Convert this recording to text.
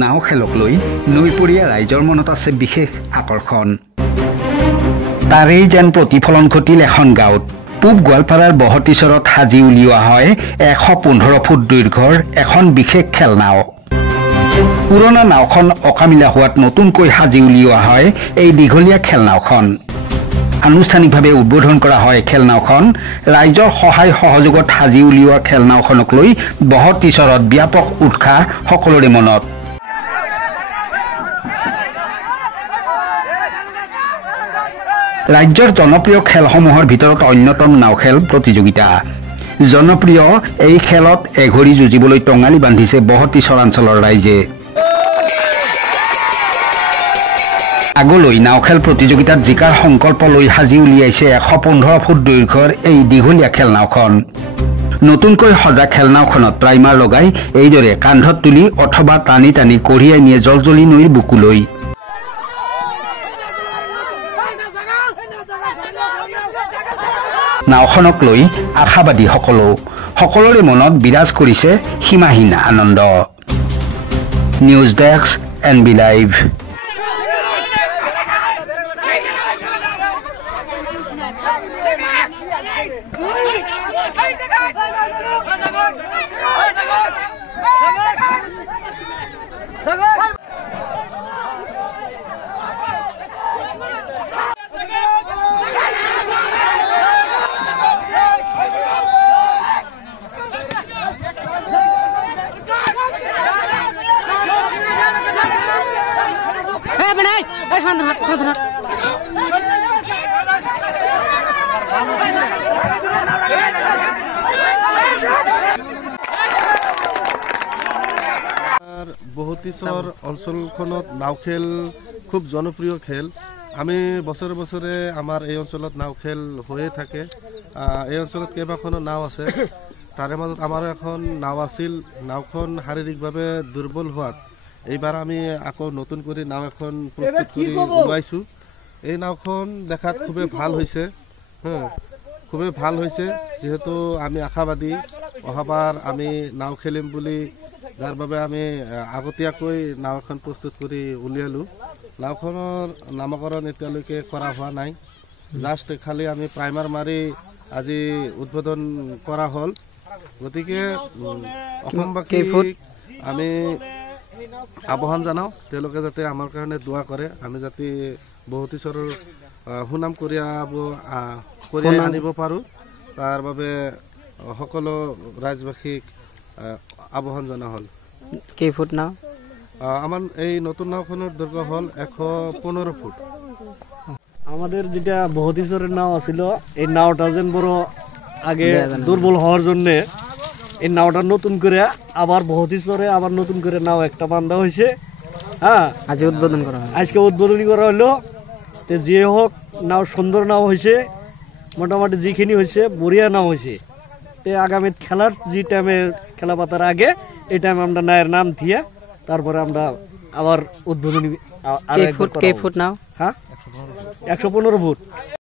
নাও খেলক লৈ নৈপৰীয়া ৰাইজৰ মনত আছে বিশেষ আকৰ্ষণ। তাৰেই যেন প্ৰতিফলন ঘটিল এখন গাঁৱত। পূব গোৱালপাৰাৰ বহতীচৰত সাজি উলিওৱা হয় 115 ফুট দৈৰ্ঘ্যৰ এখন বিশেষ খেলনাও। পুৰণা নাওখন অকামিলা হোৱাত নতুনকৈ সাজি উলিওৱা হয় এই দীঘলীয়া খেলনাওখন। আনুষ্ঠানিকভাৱে উদ্বোধন কৰা হয় খেলনাওখন। ৰাইজৰ সহায় সহযোগত সাজি উলিওৱা খেলনাওখনক লৈ বহতীচৰত ব্যাপক উৎসাহ সকলোৰে মনত। ৰাজ্যৰ জনপ্ৰিয় খেলসমূহৰ ভিতৰত অন্যতম নাও খেল প্ৰতিযোগিতা। জনপ্ৰিয় এই খেলত এঘৰি যুঁজিবলৈ টঙালি বান্ধিছে বহতীচৰাঞ্চলৰ ৰাইজে। আগলৈ নাও খেল প্ৰতিযোগিতাত জিকাৰ সংকল্প লৈ সাজি উলিয়াইছে 115 ফুট দৈৰ্ঘ্যৰ এই দীঘলীয়া খেলনাওখন। নতুনকৈ সজা খেলনাওখনত প্ৰাইমাৰ লগাই এইদৰে কান্ধত তুলি অথবা টানি টানি কঢ়িয়াই নিয়ে জলজলি নৈৰ বুকুলৈ। নাওখনক লৈ আশাবাদী সকলোৰে মনত বিৰাজ কৰিছে সীমাহীন আনন্দ। News desk NB live. বহতীচৰ অঞ্চলখনত নাও খেল খুব জনপ্ৰিয় খেল। আমি বছৰে বছৰে আমাৰ এই অঞ্চলত নাও খেল হৈয়ে থাকে। এই অঞ্চলত কেইবাখনো নাও আছে। তাৰে মাজত আমাৰো এখন নাও আছিল। নাওখন শাৰীৰিকভাৱে দুৰ্বল হোৱাত এইবাৰ আমি আকৌ নতুন কৰি নাও এখন প্ৰস্তুত কৰি ওলাইছোঁ। এই নাওখন দেখাত খুবেই ভাল হৈছে, খুবেই ভাল হৈছে। যিহেতু আমি আশাবাদী অহাবাৰ আমি নাও খেলিম বুলি, যাৰ বাবে আমি আগতীয়াকৈ নাও এখন প্ৰস্তুত কৰি উলিয়ালোঁ। নাওখনৰ নামকৰণ এতিয়ালৈকে কৰা হোৱা নাই। জাষ্ট খালি আমি প্ৰাইমাৰ মাৰি আজি উদ্বোধন কৰা হ'ল। গতিকে অসমবাসীক আমি আহ্বান জনাওঁ, তেওঁলোকে যাতে আমাৰ কাৰণে দোৱা কৰে, আমি যাতে বহতীচৰৰ সুনাম কঢ়িয়াই আনিব পাৰোঁ, তাৰ বাবে সকলো ৰাজ্যবাসীক আহ্বান জনা হ'ল। কেই ফুট নাও? আমার এই নতুন নাওখনের দৈর্ঘ্য হল 115 ফুট। আমাদের যেটা বহতীচরের নাও ছিল, এই নাওটা যেন বড় আগে দুর্বল হওয়ার জন্যে এই নাওটা নতুন করে আবার বহতীচরে আবার নতুন করে নাও একটা বান্ধা হয়েছে। হ্যাঁ, আজকে উদ্বোধন করা হয়। আজকে উদ্বোধনী করা হলো। তো যে হোক, নাও সুন্দর নাও হয়েছে, মোটামুটি যেখানে হয়েছে বড়িয়া নাও হয়েছে। তো আগামী খেলার যে টাইমে খেলা পাতার আগে এই টাইমে আমরা নায়ের নাম দিয়ে তারপরে আমরা আবার উদ্বোধনী। কে ফুট নাও? হ্যাঁ, 115 ফুট।